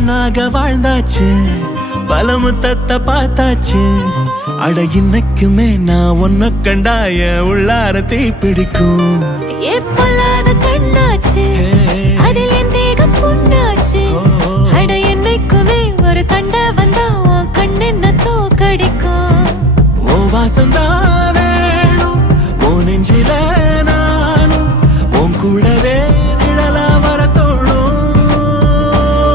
ஒன்னாக வாழ்ந்தாச்சு, பல முத்தத்தை பார்த்தாச்சு. அட இன்னைக்குமே நான் ஒன்ன கண்டாய உள்ளார தீ பிடிக்கும். எப்பொல்லாத கண்ணாச்சு, அதில் என் தேகம் புண்ணாச்சு. அட என்னைக்குமே ஒரு சண்டை வந்தா உன் கண் என்ன தோக்கடிக்கும். ஓ வாசந்தா வேணும், ஓ நெஞ்சில நானும் உன் கூடவே நிழலா வர தோணும்.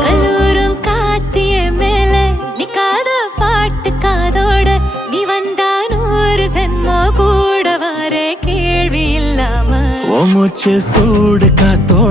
கல்லூரும் காத்திய மேல நிக்காத பாட்டு காதோட, நீ வந்தா 100 ஜென்மோ கூட வர கேள்வி இல்லாம. ஓ மூச்சு சூடு காத்தோ